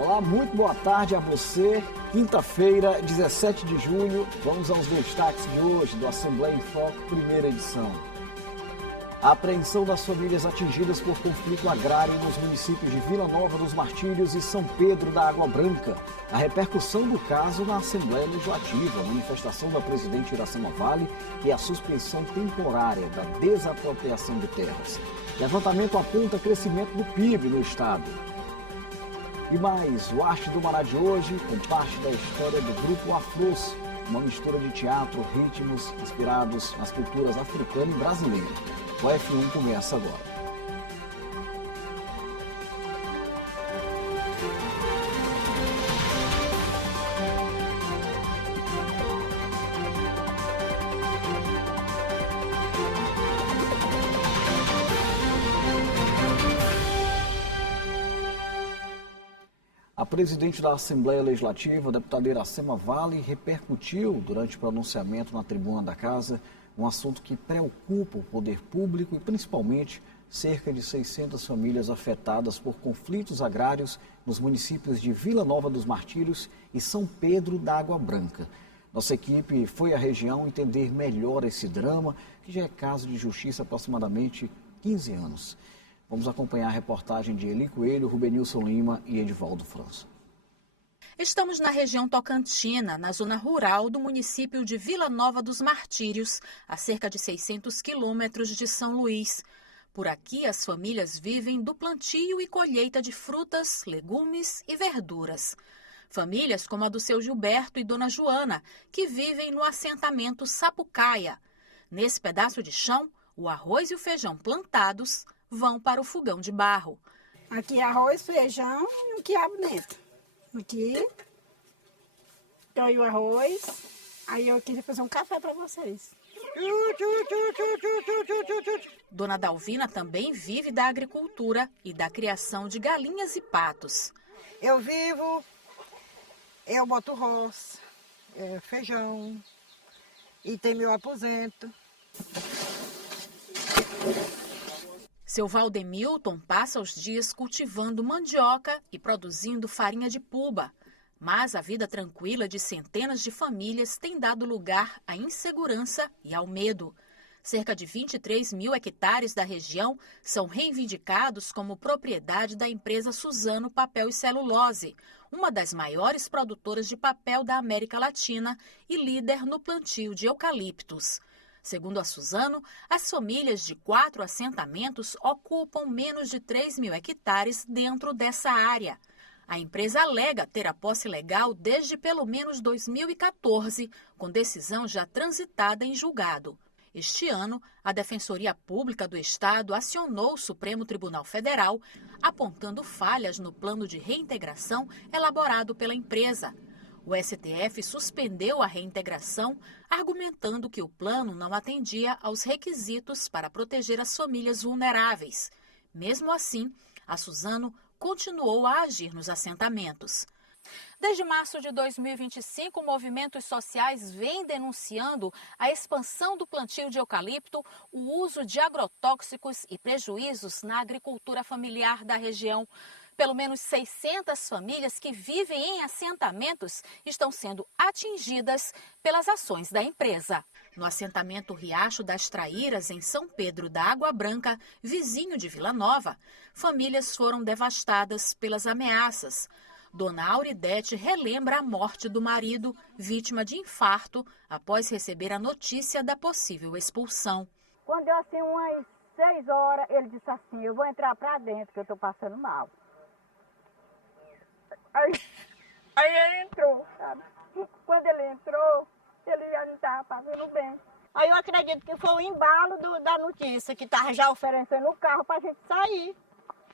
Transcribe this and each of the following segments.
Olá, muito boa tarde a você. Quinta-feira, 17 de junho, vamos aos destaques de hoje do Assembleia em Foco, primeira edição. A apreensão das famílias atingidas por conflito agrário nos municípios de Vila Nova dos Martírios e São Pedro da Água Branca. A repercussão do caso na Assembleia Legislativa, a manifestação da presidente Iracema Vale e a suspensão temporária da desapropriação de terras. Levantamento aponta crescimento do PIB no estado. E mais, o Arte do Mará de hoje, com parte da história do grupo Afros, uma mistura de teatro, ritmos inspirados nas culturas africana e brasileira. O F1 começa agora. A presidente da Assembleia Legislativa, a deputada Iracema Vale, repercutiu durante o pronunciamento na tribuna da Casa um assunto que preocupa o poder público e principalmente cerca de 600 famílias afetadas por conflitos agrários nos municípios de Vila Nova dos Martírios e São Pedro da Água Branca. Nossa equipe foi à região entender melhor esse drama, que já é caso de justiça há aproximadamente 15 anos. Vamos acompanhar a reportagem de Eli Coelho, Rubenilson Lima e Edivaldo França. Estamos na região tocantina, na zona rural do município de Vila Nova dos Martírios, a cerca de 600 quilômetros de São Luís. Por aqui, as famílias vivem do plantio e colheita de frutas, legumes e verduras. Famílias como a do seu Gilberto e dona Joana, que vivem no assentamento Sapucaia. Nesse pedaço de chão, o arroz e o feijão plantados vão para o fogão de barro. Aqui é arroz, feijão e um quiabo dentro. Aqui, eu e o arroz, aí eu queria fazer um café para vocês. Dona Dalvina também vive da agricultura e da criação de galinhas e patos. Eu boto roça, feijão e tem meu aposento. Seu Valdemilton passa os dias cultivando mandioca e produzindo farinha de puba. Mas a vida tranquila de centenas de famílias tem dado lugar à insegurança e ao medo. Cerca de 23 mil hectares da região são reivindicados como propriedade da empresa Suzano Papel e Celulose, uma das maiores produtoras de papel da América Latina e líder no plantio de eucaliptos. Segundo a Suzano, as famílias de 4 assentamentos ocupam menos de 3 mil hectares dentro dessa área. A empresa alega ter a posse legal desde pelo menos 2014, com decisão já transitada em julgado. Este ano, a Defensoria Pública do Estado acionou o Supremo Tribunal Federal, apontando falhas no plano de reintegração elaborado pela empresa. O STF suspendeu a reintegração, argumentando que o plano não atendia aos requisitos para proteger as famílias vulneráveis. Mesmo assim, a Suzano continuou a agir nos assentamentos. Desde março de 2025, movimentos sociais vêm denunciando a expansão do plantio de eucalipto, o uso de agrotóxicos e prejuízos na agricultura familiar da região. Pelo menos 600 famílias que vivem em assentamentos estão sendo atingidas pelas ações da empresa. No assentamento Riacho das Traíras, em São Pedro da Água Branca, vizinho de Vila Nova, famílias foram devastadas pelas ameaças. Dona Auridete relembra a morte do marido, vítima de infarto, após receber a notícia da possível expulsão. Quando deu assim umas 6 horas, ele disse assim, eu vou entrar para dentro que eu estou passando mal. Aí ele entrou, sabe? Quando ele entrou, ele já não estava passando bem. Aí eu acredito que foi o embalo da notícia, que estava já oferecendo o carro para a gente sair.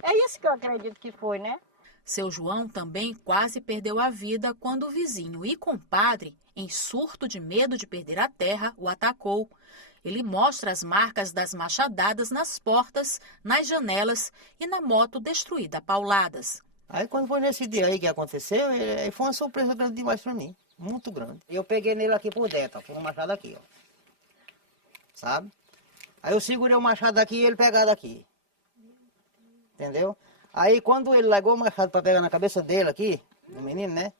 É isso que eu acredito que foi, né? Seu João também quase perdeu a vida quando o vizinho e compadre, em surto de medo de perder a terra, o atacou. Ele mostra as marcas das machadadas nas portas, nas janelas e na moto destruída a pauladas. Aí quando foi nesse dia aí que aconteceu, foi uma surpresa grande demais para mim, muito grande. Eu peguei nele aqui por dentro, ó, com o machado aqui, ó. Sabe? Aí eu segurei o machado aqui e ele pegado aqui. Entendeu? Aí quando ele largou o machado para pegar na cabeça dele aqui, do menino, né?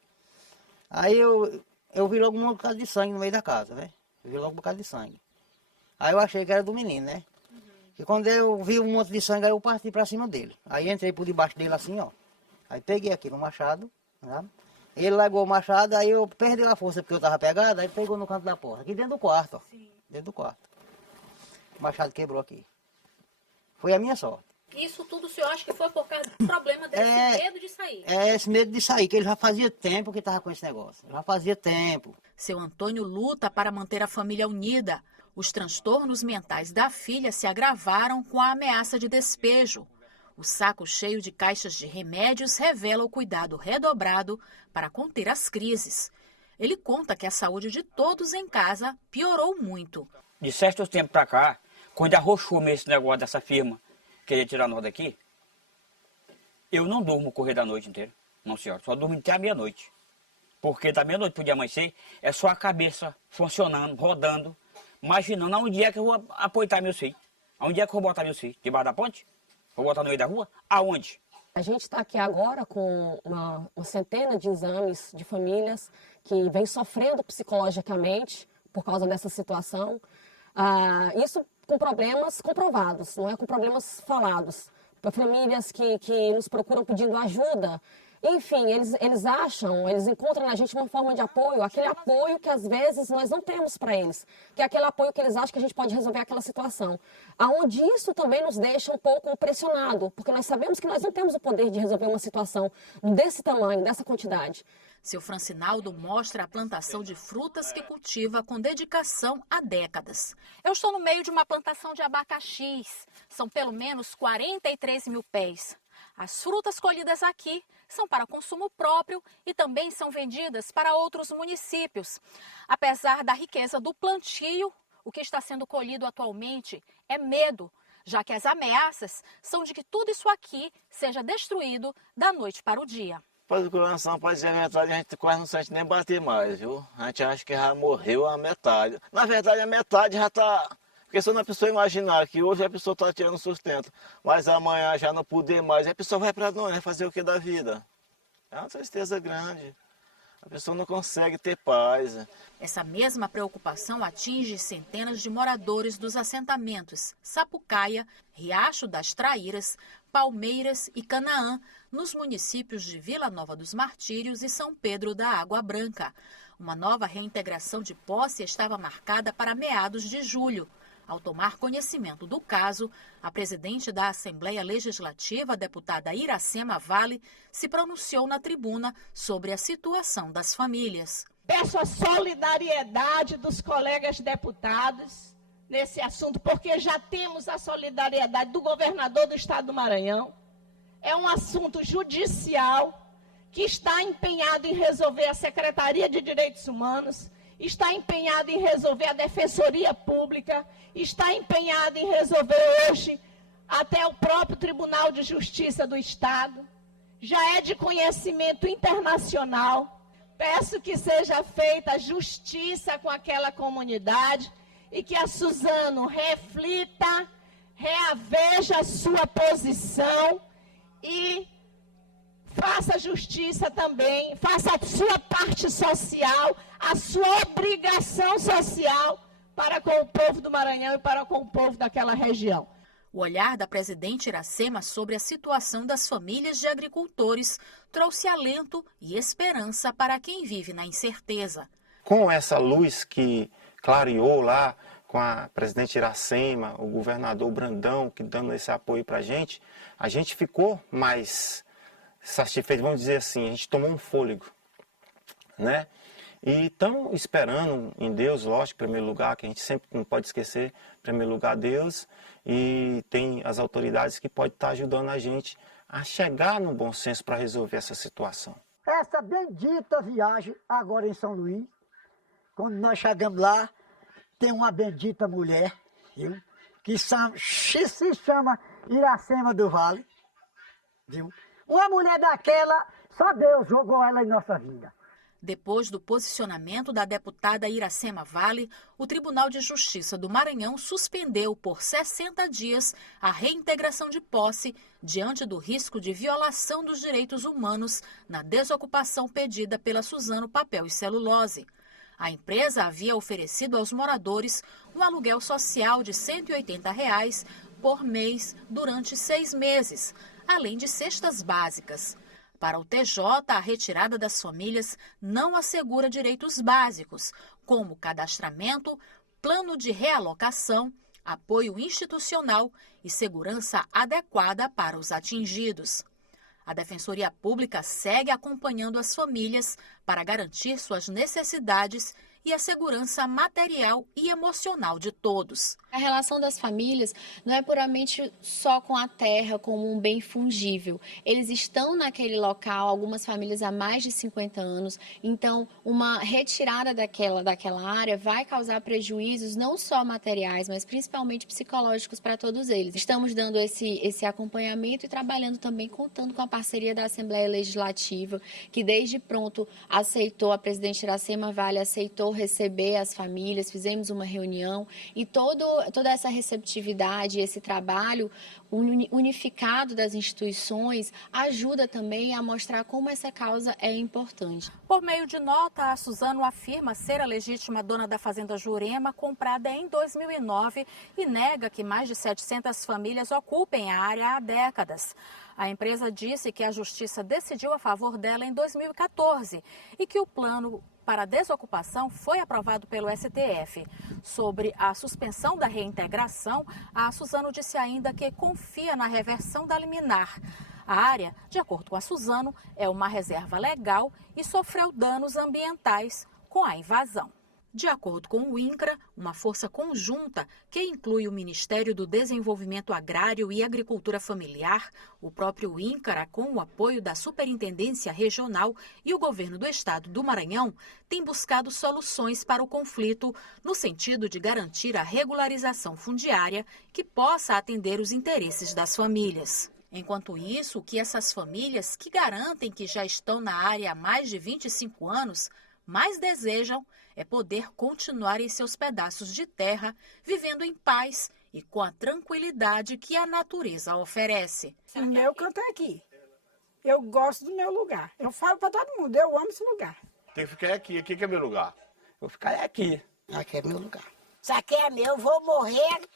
Aí eu vi logo um bocado de sangue no meio da casa, né? Eu vi logo um bocado de sangue. Aí eu achei que era do menino, né? E quando eu vi um monte de sangue, aí eu parti para cima dele. Aí entrei por debaixo dele assim, ó. Aí peguei aqui no machado, sabe? Ele largou o machado, aí eu perdi a força porque eu tava pegado, aí pegou no canto da porta, aqui dentro do quarto, ó. Sim. Dentro do quarto. O machado quebrou aqui. Foi a minha sorte. Isso tudo o senhor acha que foi por causa do problema desse medo de sair? É, esse medo de sair, que ele já fazia tempo que estava com esse negócio. Já fazia tempo. Seu Antônio luta para manter a família unida. Os transtornos mentais da filha se agravaram com a ameaça de despejo. O saco cheio de caixas de remédios revela o cuidado redobrado para conter as crises. Ele conta que a saúde de todos em casa piorou muito. De certo tempo para cá, quando arrochou mesmo esse negócio dessa firma, querer tirar nós daqui, eu não durmo o correr da noite inteira. Não, senhora, só durmo até a meia-noite. Porque da meia-noite para o dia amanhecer, é só a cabeça funcionando, rodando, imaginando aonde é que eu vou apoiar meus filhos. Aonde é que eu vou botar meus filhos? Debaixo da ponte? Vou botar no meio da rua? Aonde? A gente está aqui agora com uma centena de exames de famílias que vêm sofrendo psicologicamente por causa dessa situação. Isso com problemas comprovados, não é com problemas falados. Para famílias que nos procuram pedindo ajuda. Enfim, eles encontram na gente uma forma de apoio, aquele apoio que às vezes nós não temos para eles, que é aquele apoio que eles acham que a gente pode resolver aquela situação. Aonde isso também nos deixa um pouco pressionado, porque nós sabemos que nós não temos o poder de resolver uma situação desse tamanho, dessa quantidade. Seu Francinaldo mostra a plantação de frutas que cultiva com dedicação há décadas. Eu estou no meio de uma plantação de abacaxis. São pelo menos 43 mil pés. As frutas colhidas aqui são para consumo próprio e também são vendidas para outros municípios. Apesar da riqueza do plantio, o que está sendo colhido atualmente é medo, já que as ameaças são de que tudo isso aqui seja destruído da noite para o dia. Após o coração, após a metade, a gente quase não sente nem bater mais, viu? A gente acha que já morreu a metade. Na verdade, a metade já está... Porque se a pessoa imaginar que hoje a pessoa está tirando sustento, mas amanhã já não puder mais, a pessoa vai para onde? Vai fazer o que da vida? É uma tristeza grande. A pessoa não consegue ter paz. Essa mesma preocupação atinge centenas de moradores dos assentamentos Sapucaia, Riacho das Traíras, Palmeiras e Canaã, nos municípios de Vila Nova dos Martírios e São Pedro da Água Branca. Uma nova reintegração de posse estava marcada para meados de julho. Ao tomar conhecimento do caso, a presidente da Assembleia Legislativa, a deputada Iracema Vale, se pronunciou na tribuna sobre a situação das famílias. Peço a solidariedade dos colegas deputados nesse assunto, porque já temos a solidariedade do governador do estado do Maranhão. É um assunto judicial que está empenhado em resolver a Secretaria de Direitos Humanos, está empenhado em resolver a Defensoria Pública, está empenhado em resolver hoje até o próprio Tribunal de Justiça do Estado. Já é de conhecimento internacional. Peço que seja feita justiça com aquela comunidade e que a Suzano reflita, reaveja a sua posição e faça justiça também, faça a sua parte social, a sua obrigação social para com o povo do Maranhão e para com o povo daquela região. O olhar da presidente Iracema sobre a situação das famílias de agricultores trouxe alento e esperança para quem vive na incerteza. Com essa luz que clareou lá, com a presidente Iracema, o governador Brandão, que dando esse apoio para a gente ficou mais satisfeito, vamos dizer assim, a gente tomou um fôlego, né? E estamos esperando em Deus, lógico, em primeiro lugar, que a gente sempre não pode esquecer, em primeiro lugar Deus, e tem as autoridades que podem estar ajudando a gente a chegar no bom senso para resolver essa situação. Essa bendita viagem agora em São Luís, quando nós chegamos lá, tem uma bendita mulher, viu? Que se chama Iracema do Vale, viu? Uma mulher daquela, só Deus jogou ela em nossa vida. Depois do posicionamento da deputada Iracema Vale, o Tribunal de Justiça do Maranhão suspendeu por 60 dias a reintegração de posse diante do risco de violação dos direitos humanos na desocupação pedida pela Suzano Papel e Celulose. A empresa havia oferecido aos moradores um aluguel social de R$ 180 por mês durante 6 meses, além de cestas básicas. Para o TJ, a retirada das famílias não assegura direitos básicos, como cadastramento, plano de realocação, apoio institucional e segurança adequada para os atingidos. A Defensoria Pública segue acompanhando as famílias para garantir suas necessidades e a segurança material e emocional de todos. A relação das famílias não é puramente só com a terra como um bem fungível. Eles estão naquele local, algumas famílias há mais de 50 anos, então uma retirada daquela área vai causar prejuízos não só materiais, mas principalmente psicológicos para todos eles. Estamos dando esse acompanhamento e trabalhando também, contando com a parceria da Assembleia Legislativa, que desde pronto aceitou, a presidente Iracema Vale aceitou receber as famílias, fizemos uma reunião e toda essa receptividade, esse trabalho unificado das instituições ajuda também a mostrar como essa causa é importante. Por meio de nota, a Suzano afirma ser a legítima dona da fazenda Jurema, comprada em 2009, e nega que mais de 700 famílias ocupem a área há décadas. A empresa disse que a justiça decidiu a favor dela em 2014 e que o plano para a desocupação foi aprovado pelo STF. Sobre a suspensão da reintegração, a Suzano disse ainda que confia na reversão da liminar. A área, de acordo com a Suzano, é uma reserva legal e sofreu danos ambientais com a invasão. De acordo com o INCRA, uma força conjunta que inclui o Ministério do Desenvolvimento Agrário e Agricultura Familiar, o próprio INCRA, com o apoio da Superintendência Regional e o Governo do Estado do Maranhão, tem buscado soluções para o conflito no sentido de garantir a regularização fundiária que possa atender os interesses das famílias. Enquanto isso, o que essas famílias, que garantem que já estão na área há mais de 25 anos, mais desejam é poder continuar em seus pedaços de terra, vivendo em paz e com a tranquilidade que a natureza oferece. O meu canto é aqui. Eu gosto do meu lugar. Eu falo para todo mundo, eu amo esse lugar. Tem que ficar aqui que é meu lugar. Vou ficar aqui. Aqui é meu lugar. Isso aqui é meu, eu vou morrer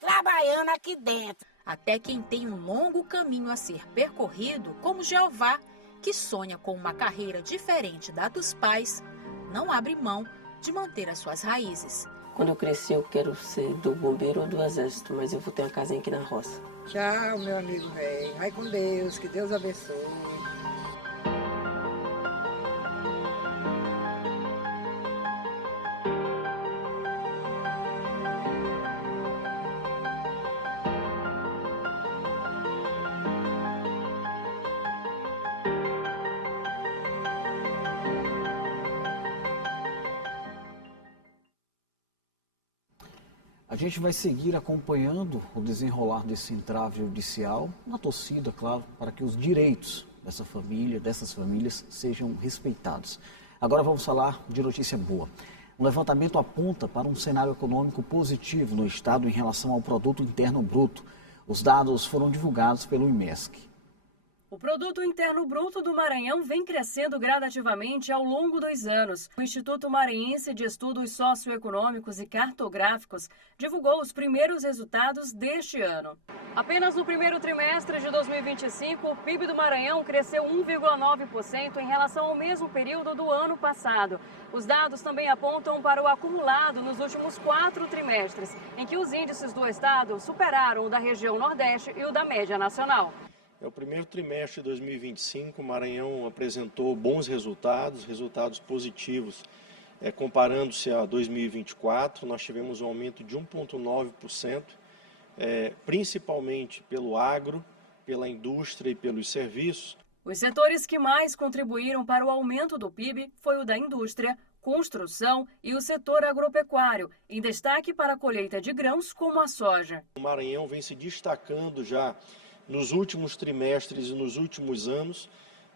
trabalhando aqui dentro. Até quem tem um longo caminho a ser percorrido, como Jeová, que sonha com uma carreira diferente da dos pais, não abre mão de manter as suas raízes. Quando eu crescer, eu quero ser do bombeiro ou do exército, mas eu vou ter uma casinha aqui na roça. Tchau, meu amigo velho. Vai com Deus, que Deus abençoe. A gente vai seguir acompanhando o desenrolar desse entrave judicial, na torcida, claro, para que os direitos dessa família, dessas famílias, sejam respeitados. Agora vamos falar de notícia boa. Um levantamento aponta para um cenário econômico positivo no Estado em relação ao Produto Interno Bruto. Os dados foram divulgados pelo IMESC. O Produto Interno Bruto do Maranhão vem crescendo gradativamente ao longo dos anos. O Instituto Maranhense de Estudos Socioeconômicos e Cartográficos divulgou os primeiros resultados deste ano. Apenas no primeiro trimestre de 2025, o PIB do Maranhão cresceu 1,9% em relação ao mesmo período do ano passado. Os dados também apontam para o acumulado nos últimos 4 trimestres, em que os índices do estado superaram o da região Nordeste e o da média nacional. É o primeiro trimestre de 2025, o Maranhão apresentou bons resultados positivos. Comparando-se a 2024, nós tivemos um aumento de 1,9%, principalmente pelo agro, pela indústria e pelos serviços. Os setores que mais contribuíram para o aumento do PIB foi o da indústria, construção e o setor agropecuário, em destaque para a colheita de grãos como a soja. O Maranhão vem se destacando já nos últimos trimestres e nos últimos anos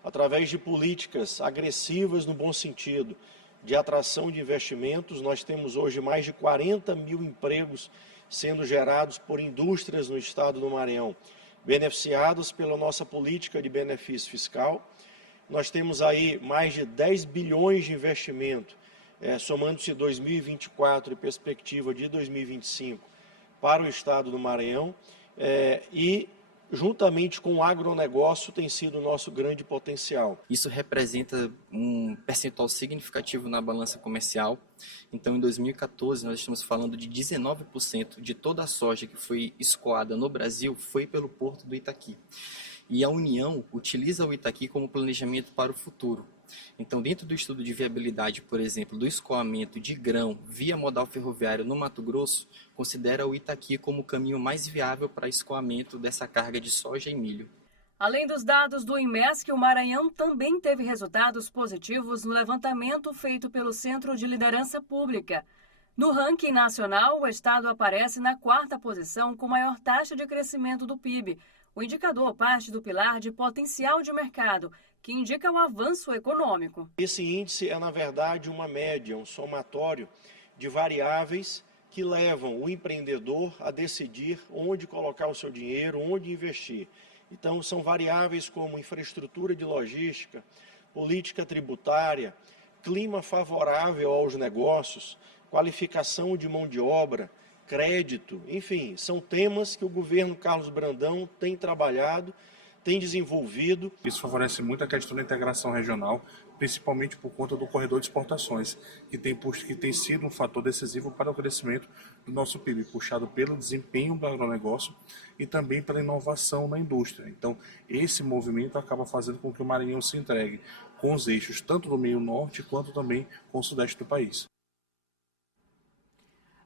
Através de políticas agressivas no bom sentido, de atração de investimentos, nós temos hoje mais de 40 mil empregos sendo gerados por indústrias no estado do Maranhão, beneficiadas pela nossa política de benefício fiscal. Nós temos aí mais de 10 bilhões de investimento, somando-se 2024 e perspectiva de 2025 para o estado do Maranhão, e juntamente com o agronegócio tem sido o nosso grande potencial. Isso representa um percentual significativo na balança comercial. Então, em 2014, nós estamos falando de 19% de toda a soja que foi escoada no Brasil foi pelo Porto do Itaqui. E a União utiliza o Itaqui como planejamento para o futuro. Então, dentro do estudo de viabilidade, por exemplo, do escoamento de grão via modal ferroviário no Mato Grosso, considera o Itaqui como o caminho mais viável para escoamento dessa carga de soja e milho. Além dos dados do IMESC, o Maranhão também teve resultados positivos no levantamento feito pelo Centro de Liderança Pública. No ranking nacional, o estado aparece na 4ª posição com maior taxa de crescimento do PIB. O indicador parte do pilar de potencial de mercado, que indica o avanço econômico. Esse índice é, na verdade, uma média, um somatório de variáveis que levam o empreendedor a decidir onde colocar o seu dinheiro, onde investir. Então, são variáveis como infraestrutura de logística, política tributária, clima favorável aos negócios, qualificação de mão de obra, crédito, enfim, são temas que o governo Carlos Brandão tem trabalhado, tem desenvolvido. Isso favorece muito a questão da integração regional, principalmente por conta do corredor de exportações, que tem sido um fator decisivo para o crescimento do nosso PIB, puxado pelo desempenho do agronegócio e também pela inovação na indústria. Então, esse movimento acaba fazendo com que o Maranhão se entregue com os eixos tanto do meio norte quanto também com o sudeste do país.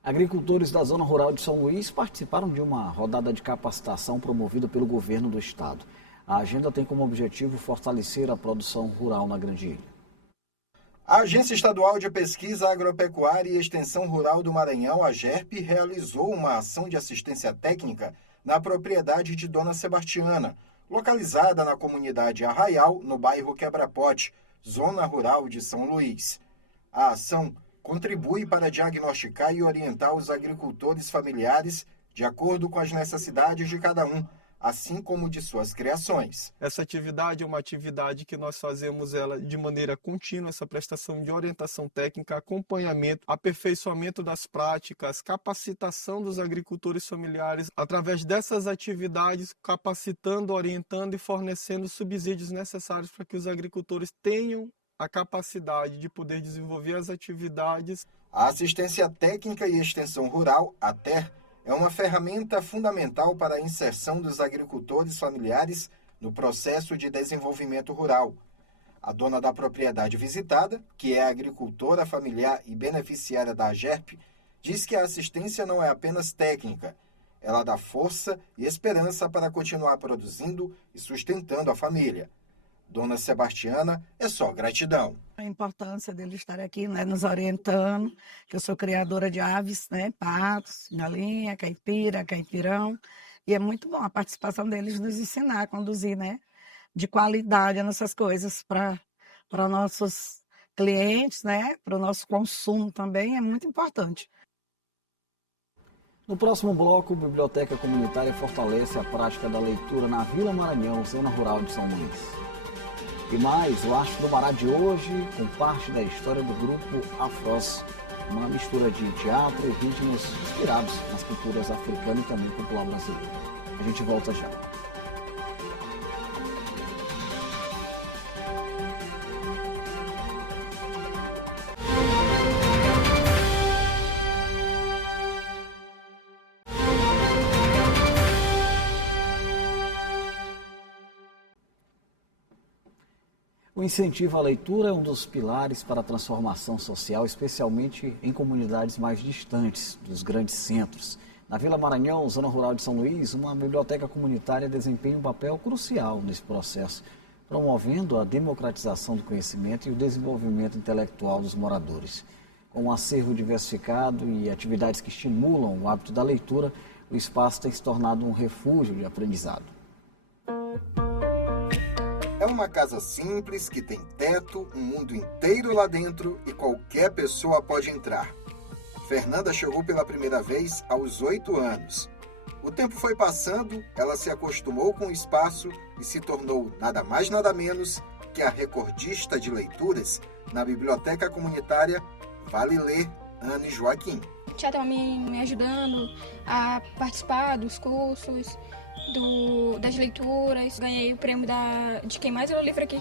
Agricultores da zona rural de São Luís participaram de uma rodada de capacitação promovida pelo governo do estado. A agenda tem como objetivo fortalecer a produção rural na Grande Ilha. A Agência Estadual de Pesquisa Agropecuária e Extensão Rural do Maranhão, a AGERP, realizou uma ação de assistência técnica na propriedade de Dona Sebastiana, localizada na comunidade Arraial, no bairro Quebra-Pote, zona rural de São Luís. A ação contribui para diagnosticar e orientar os agricultores familiares de acordo com as necessidades de cada um, assim como de suas criações. Essa atividade é uma atividade que nós fazemos ela de maneira contínua, essa prestação de orientação técnica, acompanhamento, aperfeiçoamento das práticas, capacitação dos agricultores familiares, através dessas atividades, capacitando, orientando e fornecendo subsídios necessários para que os agricultores tenham a capacidade de poder desenvolver as atividades. A assistência técnica e extensão rural, a ATER, é uma ferramenta fundamental para a inserção dos agricultores familiares no processo de desenvolvimento rural. A dona da propriedade visitada, que é agricultora familiar e beneficiária da AGERP, diz que a assistência não é apenas técnica, ela dá força e esperança para continuar produzindo e sustentando a família. Dona Sebastiana, é só gratidão. A importância dele estar aqui, né, nos orientando, que eu sou criadora de aves, né, patos, galinha, caipira, caipirão, e é muito bom a participação deles nos ensinar a conduzir, né, de qualidade as nossas coisas para nossos clientes, né, para o nosso consumo também, é muito importante. No próximo bloco, a Biblioteca Comunitária fortalece a prática da leitura na Vila Maranhão, zona rural de São Luís. E mais, o Arte do Mará de hoje, com parte da história do grupo Afros, uma mistura de teatro e ritmos inspirados nas culturas africana e também popular brasileira. A gente volta já. O incentivo à leitura é um dos pilares para a transformação social, especialmente em comunidades mais distantes dos grandes centros. Na Vila Maranhão, zona rural de São Luís, uma biblioteca comunitária desempenha um papel crucial nesse processo, promovendo a democratização do conhecimento e o desenvolvimento intelectual dos moradores. Com um acervo diversificado e atividades que estimulam o hábito da leitura, o espaço tem se tornado um refúgio de aprendizado. É É uma casa simples que tem teto, um mundo inteiro lá dentro e qualquer pessoa pode entrar. Fernanda chegou pela primeira vez aos 8 anos. O tempo foi passando, ela se acostumou com o espaço e se tornou nada mais nada menos que a recordista de leituras na biblioteca comunitária Vale Ler Ana e Joaquim. Já estão me ajudando a participar dos cursos, das leituras. Ganhei o prêmio de quem mais leu o livro aqui.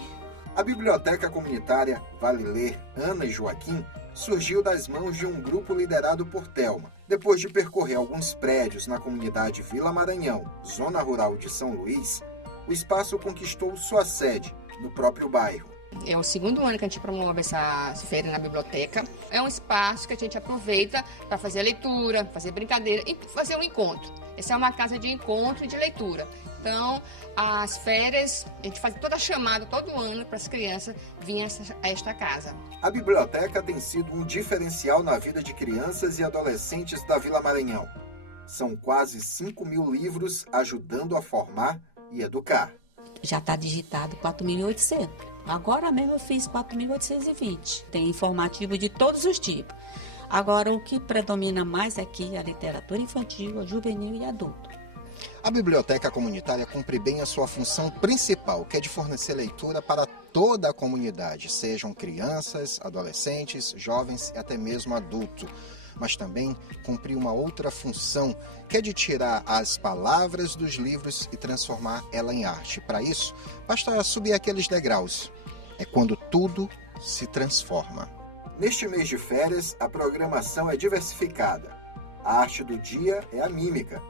A biblioteca comunitária Vale Ler Ana e Joaquim surgiu das mãos de um grupo liderado por Thelma. Depois de percorrer alguns prédios na comunidade Vila Maranhão, zona rural de São Luís, o espaço conquistou sua sede no próprio bairro. É o segundo ano que a gente promove essa feira na biblioteca. É um espaço que a gente aproveita para fazer leitura, fazer brincadeira e fazer um encontro. Essa é uma casa de encontro e de leitura. Então, as férias, a gente faz toda a chamada todo ano para as crianças virem a esta casa. A biblioteca tem sido um diferencial na vida de crianças e adolescentes da Vila Maranhão. São quase 5.000 livros ajudando a formar e educar. Já está digitado 4.800. Agora mesmo eu fiz 4.820. Tem informativo de todos os tipos. Agora, o que predomina mais aqui é a literatura infantil, a juvenil e adulto. A biblioteca comunitária cumpre bem a sua função principal, que é de fornecer leitura para toda a comunidade, sejam crianças, adolescentes, jovens e até mesmo adultos. Mas também cumprir uma outra função, que é de tirar as palavras dos livros e transformar ela em arte. Para isso, basta subir aqueles degraus. É quando tudo se transforma. Neste mês de férias, a programação é diversificada. A arte do dia é a mímica,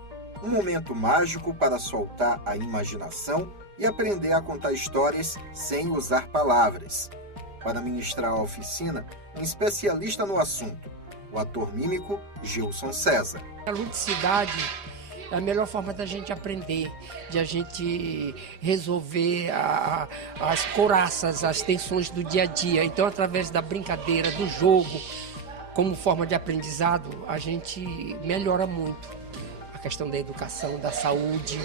um momento mágico para soltar a imaginação e aprender a contar histórias sem usar palavras. Para ministrar a oficina, um especialista no assunto, o ator mímico Gilson César. A ludicidade é a melhor forma da gente aprender, de a gente resolver as couraças, as tensões do dia a dia. Então, através da brincadeira, do jogo, como forma de aprendizado, a gente melhora muito a questão da educação, da saúde.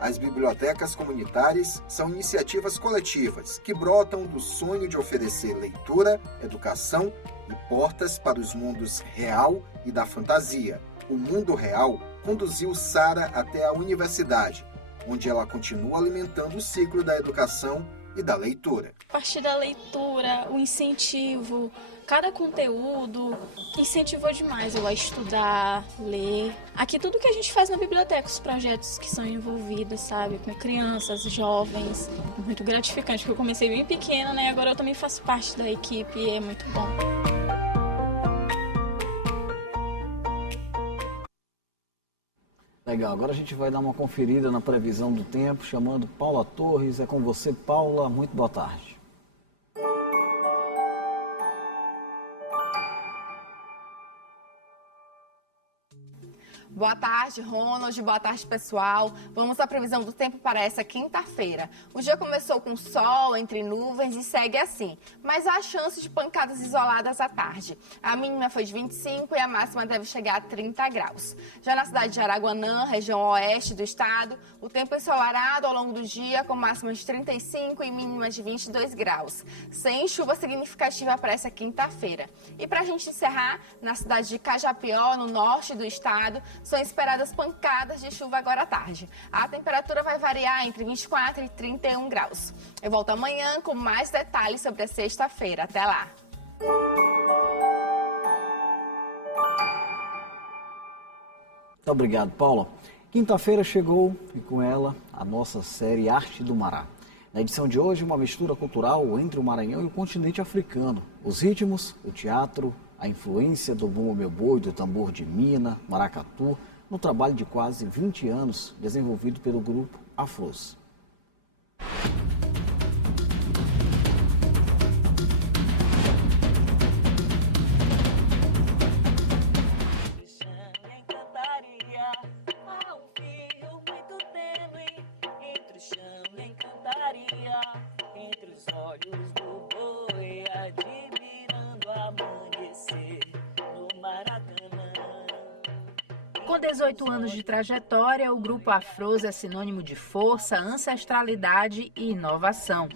As bibliotecas comunitárias são iniciativas coletivas que brotam do sonho de oferecer leitura, educação e portas para os mundos real e da fantasia. O mundo real conduziu Sara até a universidade, onde ela continua alimentando o ciclo da educação e da leitura. A partir da leitura, o incentivo, cada conteúdo incentivou demais eu a estudar, ler. Aqui tudo que a gente faz na biblioteca, os projetos que são envolvidos, sabe, com crianças, jovens, muito gratificante, porque eu comecei bem pequena, né, agora eu também faço parte da equipe e é muito bom. Legal, agora a gente vai dar uma conferida na previsão do tempo, chamando Paula Torres. É com você, Paula. Muito boa tarde. Boa tarde, Ronald. Boa tarde, pessoal. Vamos à previsão do tempo para essa quinta-feira. O dia começou com sol entre nuvens e segue assim, mas há chance de pancadas isoladas à tarde. A mínima foi de 25 e a máxima deve chegar a 30 graus. Já na cidade de Araguanã, região oeste do estado, o tempo é ensolarado ao longo do dia, com máxima de 35 e mínima de 22 graus, sem chuva significativa para essa quinta-feira. E para a gente encerrar, na cidade de Cajapió, no norte do estado, são esperadas pancadas de chuva agora à tarde. A temperatura vai variar entre 24 e 31 graus. Eu volto amanhã com mais detalhes sobre a sexta-feira. Até lá! Muito obrigado, Paula. Quinta-feira chegou e com ela a nossa série Arte do Mará. Na edição de hoje, uma mistura cultural entre o Maranhão e o continente africano. Os ritmos, o teatro, a influência do bumbo meu boi, do tambor de mina, maracatu, no trabalho de quase 20 anos desenvolvido pelo grupo Afros. Com 18 anos de trajetória, o Grupo Afros é sinônimo de força, ancestralidade e inovação.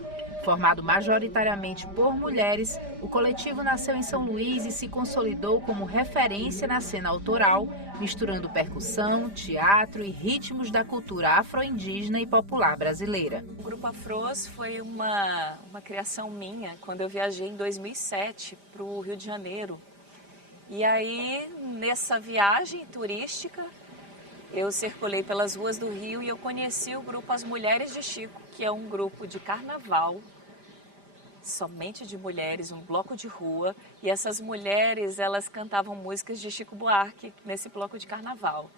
Formado majoritariamente por mulheres, o coletivo nasceu em São Luís e se consolidou como referência na cena autoral, misturando percussão, teatro e ritmos da cultura afro-indígena e popular brasileira. O Grupo Afros foi uma criação minha quando eu viajei em 2007 para o Rio de Janeiro. E aí, nessa viagem turística, eu circulei pelas ruas do Rio e eu conheci o grupo As Mulheres de Chico, que é um grupo de carnaval, somente de mulheres, um bloco de rua. E essas mulheres, elas cantavam músicas de Chico Buarque nesse bloco de carnaval.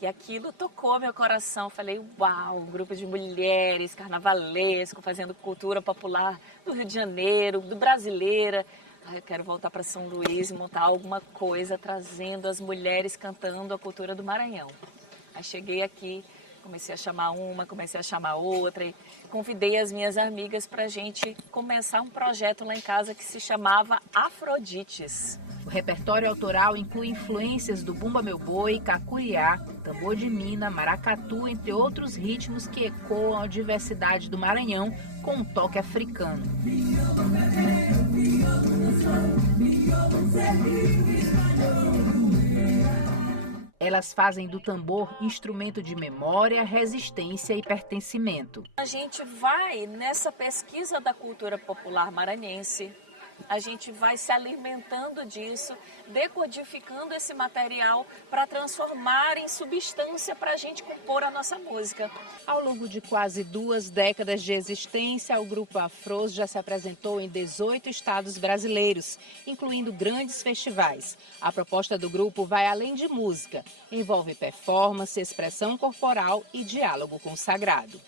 E aquilo tocou meu coração. Falei, uau, um grupo de mulheres, carnavalesco, fazendo cultura popular do Rio de Janeiro, do brasileira. Eu quero voltar para São Luís e montar alguma coisa trazendo as mulheres cantando a cultura do Maranhão. Aí cheguei aqui, comecei a chamar uma, comecei a chamar outra e convidei as minhas amigas para a gente começar um projeto lá em casa que se chamava Afrodites. O repertório autoral inclui influências do bumba meu boi, cacuriá, tambor de mina, maracatu, entre outros ritmos que ecoam a diversidade do Maranhão com um toque africano. Elas fazem do tambor instrumento de memória, resistência e pertencimento. A gente vai nessa pesquisa da cultura popular maranhense, a gente vai se alimentando disso, decodificando esse material para transformar em substância para a gente compor a nossa música. Ao longo de quase 2 décadas de existência, o Grupo Afros já se apresentou em 18 estados brasileiros, incluindo grandes festivais. A proposta do grupo vai além de música, envolve performance, expressão corporal e diálogo com o sagrado.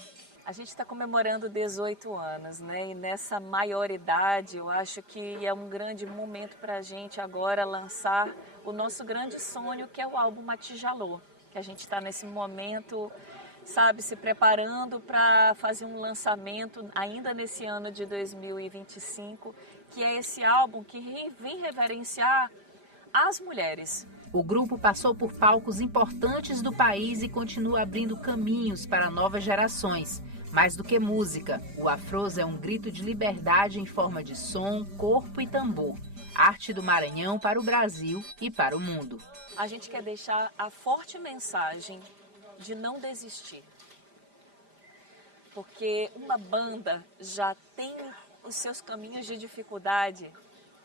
A gente está comemorando 18 anos, né? E nessa maioridade, eu acho que é um grande momento para a gente agora lançar o nosso grande sonho, que é o álbum Matijalô. Que a gente está nesse momento, sabe, se preparando para fazer um lançamento ainda nesse ano de 2025, que é esse álbum que vem reverenciar as mulheres. O grupo passou por palcos importantes do país e continua abrindo caminhos para novas gerações. Mais do que música, o Afros é um grito de liberdade em forma de som, corpo e tambor. Arte do Maranhão para o Brasil e para o mundo. A gente quer deixar a forte mensagem de não desistir. Porque uma banda já tem os seus caminhos de dificuldade.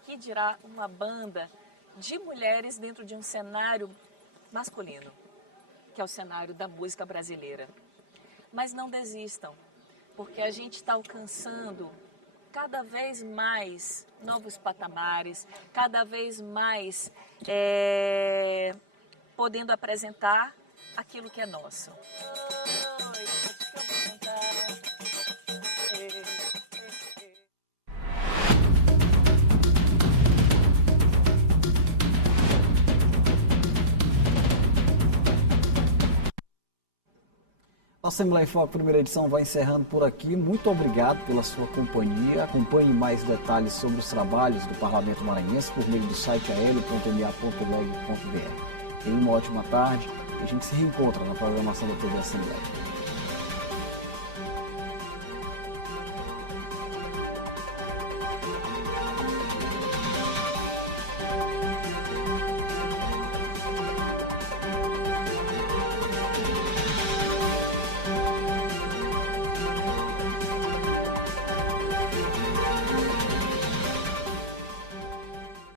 Que dirá uma banda de mulheres dentro de um cenário masculino, que é o cenário da música brasileira. Mas não desistam, porque a gente está alcançando cada vez mais novos patamares, cada vez mais podendo apresentar aquilo que é nosso. A Assembleia em Foco, primeira edição, vai encerrando por aqui. Muito obrigado pela sua companhia. Acompanhe mais detalhes sobre os trabalhos do Parlamento Maranhense por meio do site ael.ma.leg.br. Tenha uma ótima tarde e a gente se reencontra na programação da TV Assembleia.